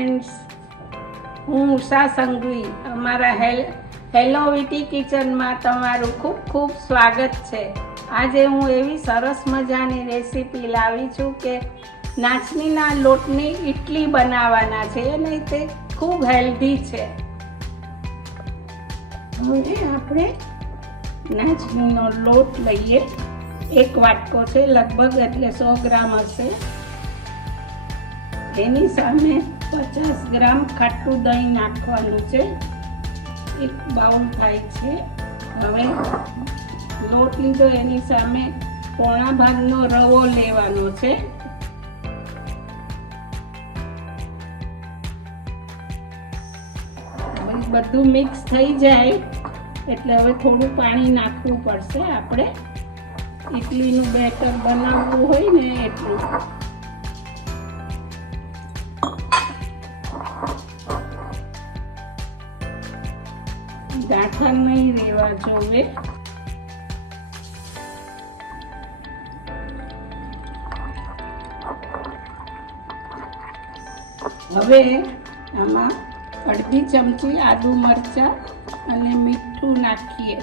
Friends, હું ઉષા સંઘવી. અમારા hello વીટી કિચનમાં તમારું ખૂબ ખૂબ સ્વાગત છે. આજે હું એવી સરસ મજાની રેસીપી લાવી છું કે નાચનીના લોટની ઇડલી બનાવવાના છે અને તે ખૂબ હેલ્ધી છે. હવે આપણે નાચનીનો લોટ લઈએ. 1 વાટકો છે લગભગ, એટલે 100 ગ્રામ હશે. એની સામે 50 ગ્રામ ખાટું દહીં નાખવાનું છે. 1 બાઉલ થાય છે. હવે લોટ લીધો, એની સામે પોણા ભાગનો રવો લેવાનો છે. બધું મિક્સ થઈ જાય એટલે હવે થોડું પાણી નાખવું પડશે. આપણે ઇડલીનું બેટર બનાવવું હોય ને એટલું. ગાંઠા નહીં રહેવા જોઈએ. હવે આમાં અડધી ચમચી આદુ મરચાં અને મીઠું નાખીએ.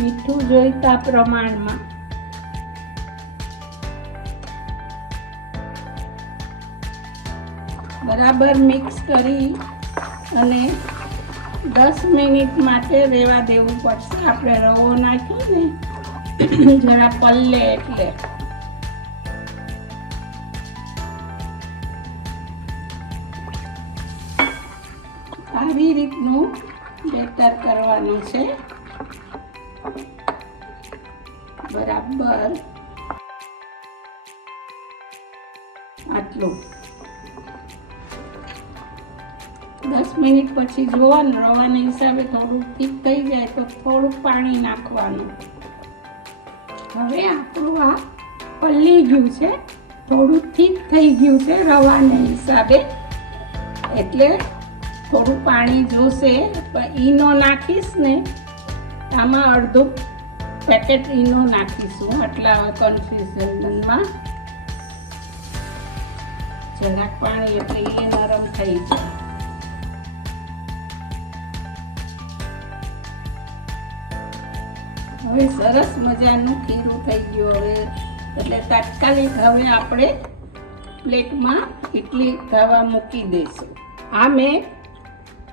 મીઠું જોઈતા પ્રમાણમાં. બરાબર મિક્સ કરી અને 10 મિનિટ માટે રહેવા દેવું પડશે. આપણે રવો નાખીને જરા પલ્લે એટલે. આવી રીતનું બેટર કરવાનું છે. બરાબર આટલું. 10 મિનિટ પછી જોવાનું, રવાના હિસાબે થોડું ઠીક થઈ જાય તો થોડુંક પાણી નાખવાનું. હવે આપણું આ પલ્લી ગયું છે, થોડું ઠીક થઈ ગયું છે રવાના હિસાબે, એટલે થોડું પાણી જોશે. ઈનો નાખીશ ને, આમાં અડધું પેકેટ ઈનો નાખીશું. આટલા કન્ફ્યુઝનમાં જરાક પાણી એટલે એ નરમ થઈ જાય. હવે સરસ મજાનું ખીરું થઈ ગયું. હવે એટલે તાત્કાલિક હવે આપણે પ્લેટમાં ઇડલી થવા મૂકી દઈશું. આ મેં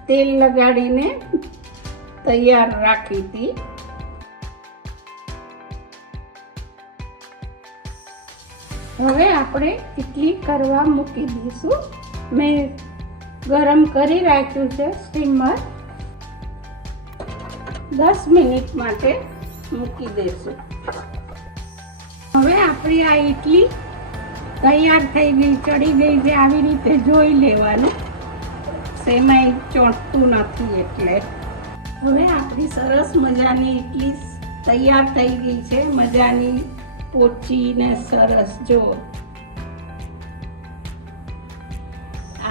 તેલ લગાડીને તૈયાર રાખી હતી. હવે આપણે ઇડલી કરવા મૂકી દઈશું. મેં ગરમ કરી રાખ્યું છે સ્ટીમર. 10 મિનિટ માટે મૂકી દઈશું. હવે આપણી આ ઇડલી તૈયાર થઈ ગઈ, ચડી ગઈ છે. આવી રીતે જોઈ લેવાનું, સેમાય ચોંટતું નથી. એટલે હવે આપણી સરસ મજાની ઇડલી તૈયાર થઈ ગઈ છે. મજાની પોચી ને સરસ. જો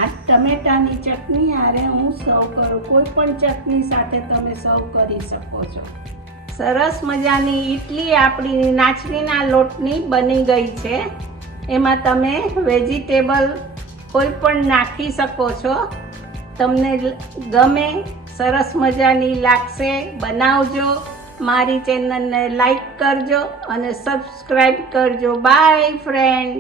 આ ટમેટાની ચટણી આરે હું સર્વ કરું. કોઈ પણ ચટણી સાથે તમે સર્વ કરી શકો છો. સરસ મજાની ઇડલી આપણી નાચનીના લોટની બની ગઈ છે. એમાં તમે વેજીટેબલ કોઈ પણ નાખી શકો છો. તમને ગમે, સરસ મજાની લાગશે. બનાવજો. મારી ચેનલને લાઈક કરજો અને સબસ્ક્રાઈબ કરજો. By friend.